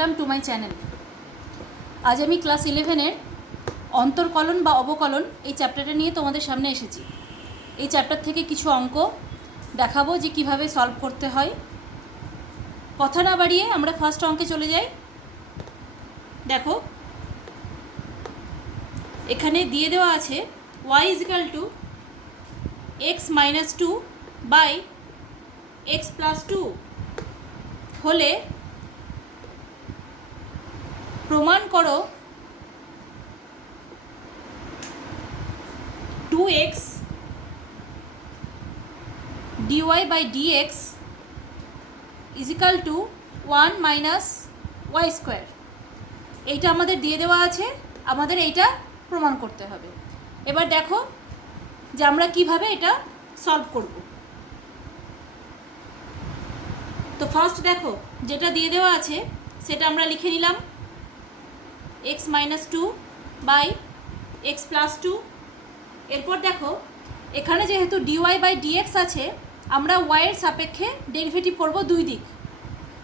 Welcome to my channel. আজ আমি class 11-এর অন্তর্কলন বা অবকলন এই চ্যাপ্টারটা নিয়ে তোমাদের সামনে এসেছি। এই চ্যাপ্টার থেকে কিছু অঙ্ক দেখাবো যে কিভাবে সলভ করতে হয়। কথা না বাড়িয়ে আমরা ফার্স্ট অঙ্কে চলে যাই। দেখো, এখানে দিয়ে দেওয়া আছে y = x - 2 বাই x + 2 হলে প্রমাণ করো 2x dy by dx = 1 - y square. এইটা আমাদের দিয়ে দেওয়া আছে, আমাদের এইটা প্রমাণ করতে হবে। এবার দেখো যে আমরা কিভাবে এটা সলভ করব। তো ফার্স্ট দেখো, যেটা দিয়ে দেওয়া আছে সেটা আমরা লিখে নিলাম x - 2 বাই x + 2। এরপর দেখো, এখানে যেহেতু dy বাই dx আছে, আমরা y এর সাপেক্ষে ডেরিভেটিভ করব দুই দিক,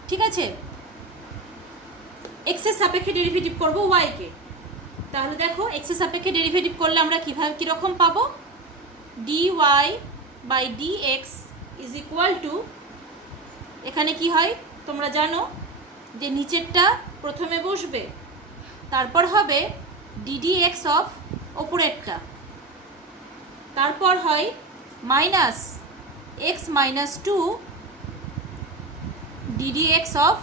ঠিক আছে? x এর সাপেক্ষে ডেরিভেটিভ করব y কে। তাহলে দেখো, x এর সাপেক্ষে ডেরিভেটিভ করলে আমরা কীরকম পাবো? dy বাই dx = এখানে কি হয় তোমরা জানো যে নিচেরটা প্রথমে বসবে, তারপর হবে ddx অফ ওপরেরটা, তারপর হয় minus x - 2 ddx of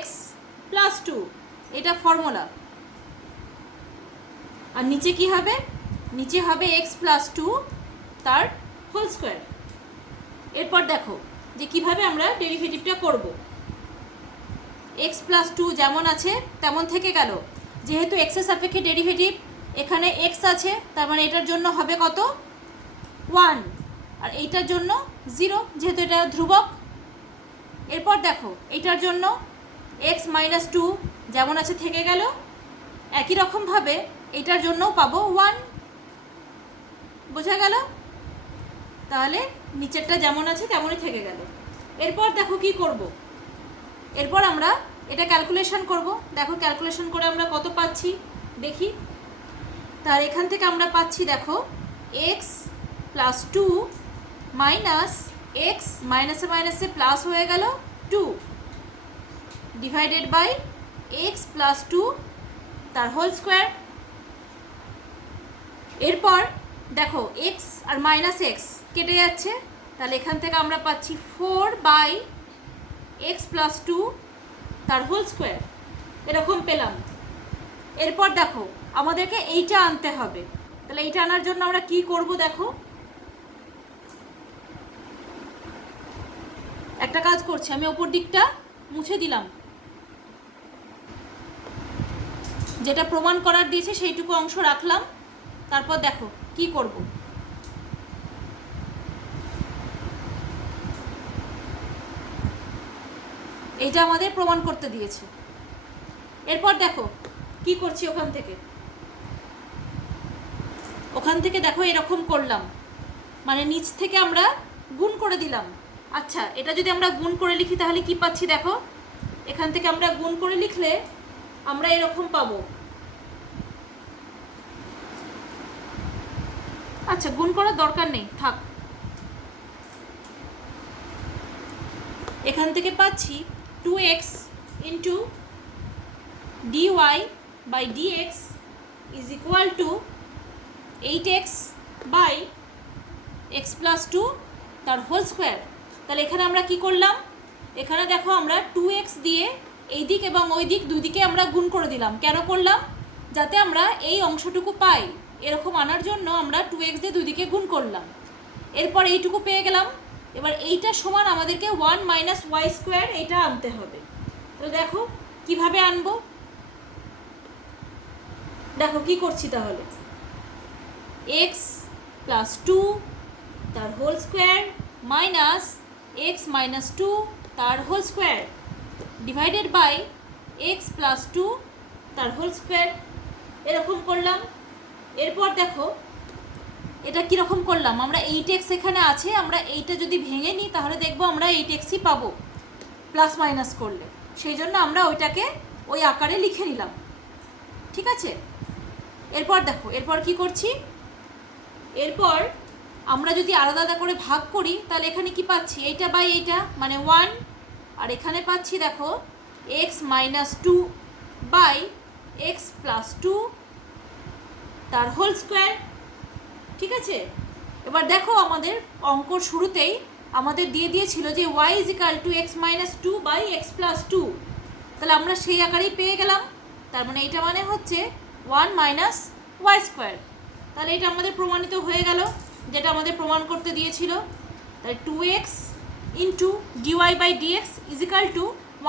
x + 2। এটা ফর্মুলা। আর নিচে কি হবে? নিচে হবে x + 2 তার হোল স্কোয়ার। এরপর দেখো যে কিভাবে আমরা ডেরিভেটিভটা করব। x + 2 যেমন আছে তেমন থেকে গেল। যেহেতু x এর সাপেক্ষে ডেরিভেটিভ, এখানে x আছে, তার মানে এটার জন্য হবে কত? 1, আর এইটার জন্য 0, যেহেতু এটা ধ্রুবক। এরপর দেখো, এইটার জন্য x - 2 যেমন আছে থেকে গেল। একই রকমভাবে এটার জন্যও পাবো 1। বোঝা গেল? তাহলে নিচেরটা যেমন আছে তেমনই থেকে গেল। এরপর দেখো কি করব। এরপর আমরা এটা ক্যালকুলেশন করব। দেখো ক্যালকুলেশন করে আমরা কত পাচ্ছি দেখি। তার এখান থেকে আমরা পাচ্ছি, দেখো, x + 2 মাইনাস x মাইনাসে মাইনাসে প্লাস হয়ে গেল 2 ডিভাইডেড বাই x + 2 তার হোল স্কোয়ার। এরপর দেখো x আর মাইনাস x কেটে যাচ্ছে, তাহলে এখান থেকে আমরা পাচ্ছি 4 বাই x + 2 তার হোল স্কোয়ার। এরকম পেলাম। এরপর দেখো আমাদেরকে এইটা আনতে হবে। তাহলে এইটা আনার জন্য আমরা কি করব? দেখো, একটা কাজ করছি, আমি ওপর দিকটা মুছে দিলাম। যেটা প্রমাণ করার দিয়েছে সেইটুকু অংশ রাখলাম। তারপর দেখো কি করব। এইটা আমাদের প্রমাণ করতে দিয়েছে। এরপর দেখো কি করছি। ওখান থেকে দেখো এরকম করলাম, মানে নিচ থেকে আমরা গুণ করে দিলাম। আচ্ছা, এটা যদি আমরা গুণ করে লিখি তাহলে কি পাচ্ছি? দেখো, এখান থেকে আমরা গুণ করে লিখলে আমরা এরকম পাবো। আচ্ছা, গুণ করার দরকার নেই, থাক। এখান থেকে পাচ্ছি 2x * dy by dx = 8x by x + 2 তার হোল স্কোয়ার। তাহলে এখানে আমরা কি করলাম? এখানে দেখো আমরা 2x দিয়ে এই দিক এবং ওই দিক দুই দিকে আমরা গুণ করে দিলাম। কেন করলাম? যাতে আমরা এই অংশটুকু পাই। এরকম আনার জন্য আমরা 2x দিয়ে দুই দিকে গুণ করলাম। এরপর এইটুকু পেয়ে গেলাম। এবার এইটা সমান আমাদেরকে 1 - y স্কোয়ার এইটা আনতে হবে। তো দেখো কিভাবে আনবো। দেখো কি করছি তাহলে। x + 2 তার হোল স্কোয়ার মাইনাস x - 2 তার whole square divided by x + 2 তার হোল স্কোয়ার। এরকম করলাম। এরপর দেখো এটা কীরকম করলাম। আমরা 8x এখানে আছে, আমরা এইটা যদি ভেঙে নিই তাহলে দেখবো আমরা 8xই পাবো প্লাস মাইনাস করলে। সেই জন্য আমরা ওইটাকে ওই আকারে লিখে নিলাম। ঠিক আছে, এরপর দেখো এরপর কি করছি, এরপর আমরা যদি আলাদা আলাদা করে ভাগ করি তাহলে এখানে কি পাচ্ছি, এইটা বাই এইটা মানে 1, আর এখানে পাচ্ছি দেখো x minus 2 by x plus 2 তার হোল স্কোয়ার। ঠিক আছে, এবার দেখো আমাদের অঙ্কর শুরুতেই আমাদের দিয়ে দিয়েছিল যে y is equal to x minus 2 by x plus 2, তাহলে আমরা সেই আকারেই পেয়ে গেলাম। তার মানে এটা মানে হচ্ছে 1 মাইনাস ওয়াই স্কোয়ার। তাহলে এটা আমাদের প্রমাণিত হয়ে গেল, যেটা আমাদের প্রমাণ করতে দিয়েছিল। তাহলে 2x into dy by dx is equal to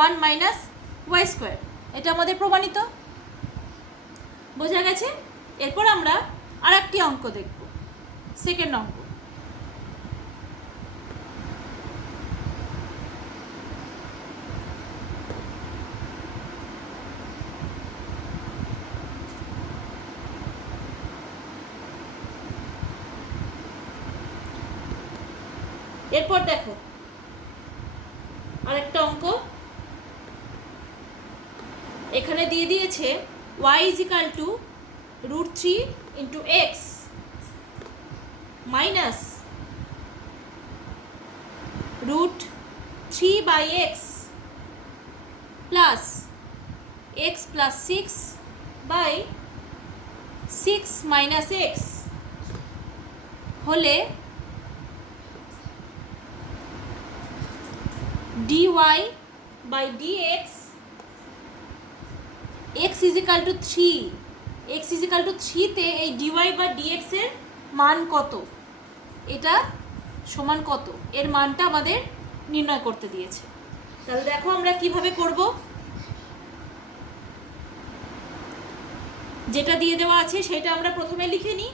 1 minus y square, এটা আমাদের প্রমাণিত। বোঝা গেছে? এরপর আমরা আর একটি অঙ্ক দেখব, সেকেন্ড অঙ্ক। এরপর দেখো আরেকটা অঙ্ক, এখানে দিয়ে দিয়েছে y is equal to √3 into x minus √3 by x plus x plus 6 by 6 minus x হলে dy by dx x is equal to 3, x is equal to 3 তে এই dy বা dx এর মান কত, এটা সমান কত, এর মানটা আমাদের নির্ণয় করতে দিয়েছে। তাহলে দেখো আমরা কিভাবে করব, যেটা দিয়ে দেওয়া আছে সেটা আমরা প্রথমে লিখে নিই।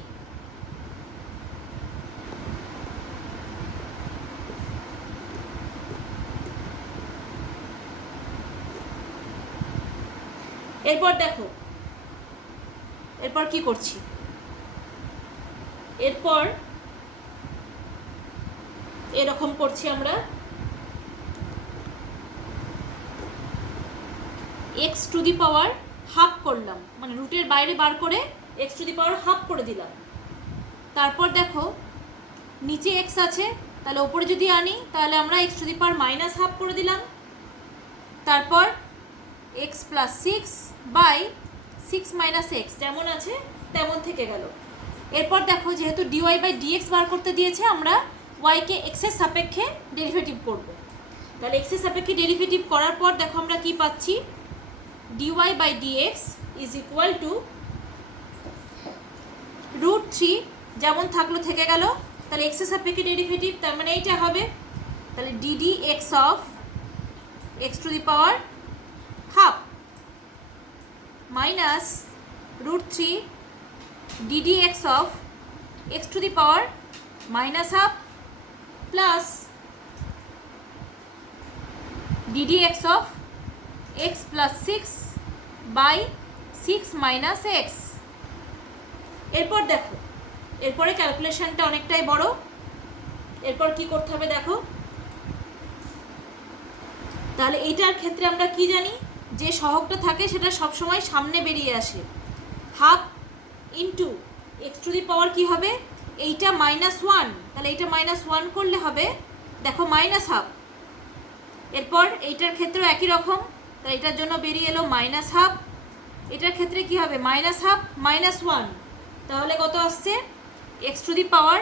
এরপর দেখো এরপর কি করছি, এরপর এরকম করছি আমরা x to the power half করলাম, মানে রুটের বাইরে বার করে x to the power half করে দিলাম। তারপর দেখো নিচে x আছে, তাহলে ওপরে যদি আনি তাহলে আমরা x to the power minus half করে দিলাম। তারপর x plus 6 by 6 minus x যেমন আছে তেমন থেকে গেল। এরপর দেখো যেহেতু ডিওয়াই বাই ডিএক্স বার করতে দিয়েছে, আমরা ওয়াইকে এক্সের সাপেক্ষে ডেরিভেটিভ করব। তাহলে এক্সের সাপেক্ষে ডেরিভেটিভ করার পর দেখো আমরা কি পাচ্ছি, dy by dx is equal to √3 যেমন থাকলো থেকে গেল, তাহলে এক্সের সাপেক্ষে ডেরিভেটিভ তার মানে এইটা হবে। তাহলে DD x of x to the power half minus √3 ddx of x to the power minus half plus ddx of x plus 6 by 6 minus x। এরপর দেখো এরপরে ক্যালকুলেশনটা অনেকটাই বড়, এরপর কি করতে হবে দেখো। তাহলে এইটার ক্ষেত্রে আমরা কি জানি, যে সহগটা থাকে সেটা সবসময় সামনে বেরিয়ে আসে। Half into x to the power কী হবে, এইটা -1, তাহলে এইটা -1 করলে হবে দেখো মাইনাস হাফ। এরপর এইটার ক্ষেত্রেও একই রকম, তাই এটার জন্য বেরিয়ে এলো -1/2। এটার ক্ষেত্রে কি হবে -1/2 -1, তাহলে কত আসছে এক্স টু দি পাওয়ার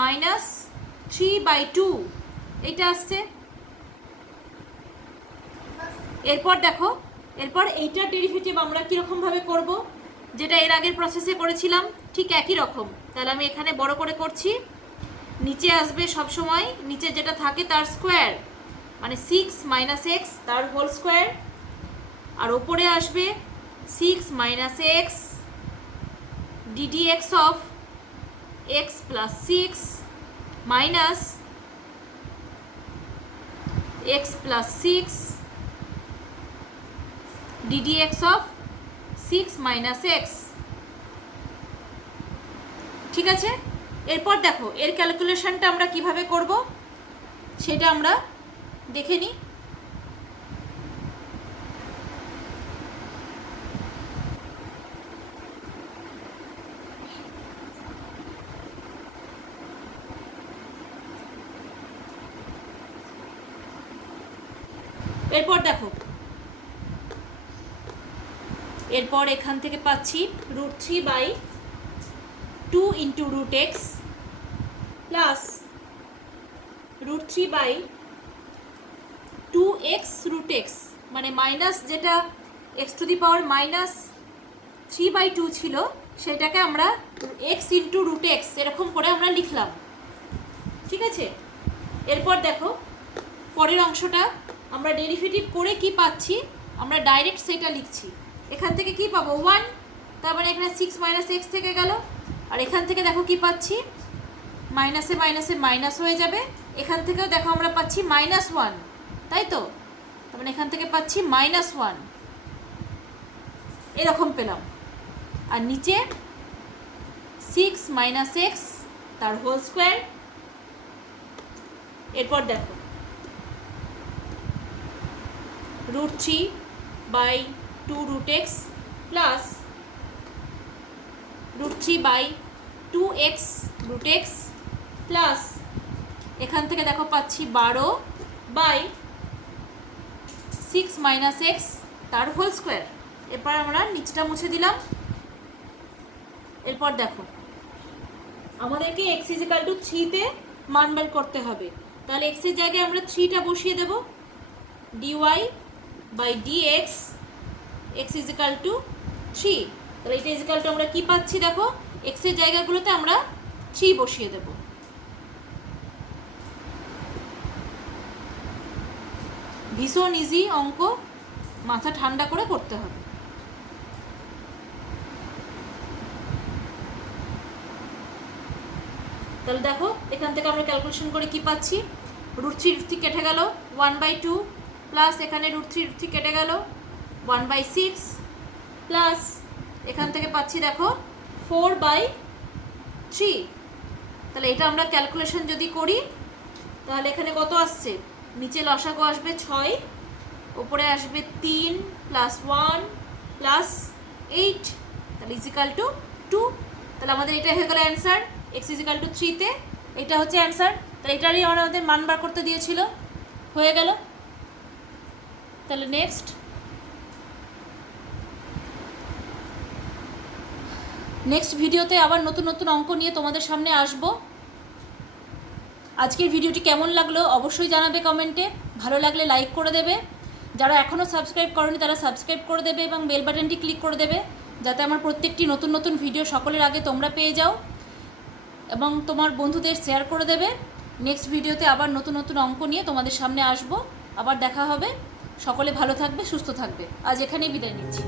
-3/2 এইটা আসছে। এরপর দেখো এরপর এইটার ডেরিভেটিভ আমরা কীরকমভাবে করব, যেটা এর আগের প্রসেসে করেছিলাম ঠিক একই রকম। তাহলে আমি এখানে বড় করে করছি, নিচে আসবে সব সময় নিচে যেটা থাকে তার স্কোয়ার, মানে 6 মাইনাস এক্স তার হোল স্কোয়ার, আর ওপরে আসবে 6 minus x ddx of x plus 6 minus x plus 6 ddx of 6 minus x। ঠিক আছে, এরপর দেখো এর ক্যালকুলেশনটা আমরা কিভাবে করব সেটা আমরা দেখে নিই। এরপর দেখো, এরপর এখান থেকে পাচ্ছি √3/2 into √x plus √3/2x √x, মানে মাইনাস যেটা x⁻³ ছিল সেটাকে আমরা x ইন্টু √x এরকম করে আমরা লিখলাম। ঠিক আছে, এরপর দেখো পরের অংশটা আমরা ডেরিভেটিভ করে কি পাচ্ছি, আমরা ডাইরেক্ট সেটা লিখছি। এখান থেকে কি পাবো 1, তার মানে এখানে 6 - x থেকে গেল। আর এখান থেকে দেখো কি পাচ্ছি, মাইনাসে মাইনাসে মাইনাস হয়ে যাবে। এখান থেকেও দেখো আমরা পাচ্ছি -1, তাই তো? তার মানে এখান থেকে পাচ্ছি -1 এরকম পেলাম। আর নিচে 6 - x তার হোল স্কোয়ার। এরপর দেখো √3/2 √x plus √3/2x √x plus এখান থেকে দেখো পাচ্ছি 12/6 - x তার হোল স্কোয়ার। এরপর আমরা নিচটা মুছে দিলাম। এরপর দেখো আমাদেরকে x = 3 তে মান বের করতে হবে, তাহলে x এর জায়গায় আমরা 3টা বসিয়ে দেব। dy/dx x = 3, তাহলে এটা ইজিক্যাল টু আমরা কি পাচ্ছি দেখো, x এর জায়গাগুলোতে আমরা 3 বসিয়ে দেব। ভীষণ ইজি অঙ্ক, মাথা ঠান্ডা করে করতে হবে। তাহলে দেখো এখান থেকে আমরা ক্যালকুলেশন করে কি পাচ্ছি, √3 কেটে গেল 1/2 প্লাস এখানে √3 কেটে গেল 1/6 প্লাস এখান থেকে পাচ্ছি দেখো 4/3। তাহলে এটা আমরা ক্যালকুলেশন যদি করি তাহলে এখানে কত আসছে, নিচে লসাগু আসবে 6, উপরে আসবে 3 + 1 + 8, তাহলে = 2। তাহলে আমাদের এটা হয়ে গেল অ্যান্সার, x = 3 তে এটা হচ্ছে অ্যান্সার। তাহলে এটারই আমাদের মান বার করতে দিয়েছিল, হয়ে গেল। তাহলে নেক্সট ভিডিওতে আবার নতুন নতুন অঙ্ক নিয়ে তোমাদের সামনে আসব। আজকের ভিডিওটি কেমন লাগলো অবশ্যই জানাবে কমেন্টে, ভালো লাগলে লাইক করে দেবে, যারা এখনও সাবস্ক্রাইব করেনি তারা সাবস্ক্রাইব করে দেবে এবং বেল বাটনটি ক্লিক করে দেবে যাতে আমার প্রত্যেকটি নতুন নতুন ভিডিও সকলের আগে তোমরা পেয়ে যাও, এবং তোমার বন্ধুদের শেয়ার করে দেবে। নেক্সট ভিডিওতে আবার নতুন নতুন অঙ্ক নিয়ে তোমাদের সামনে আসব, আবার দেখা হবে। সকলে ভালো থাকবে, সুস্থ থাকবে। আজ এখানেই বিদায় নিচ্ছি।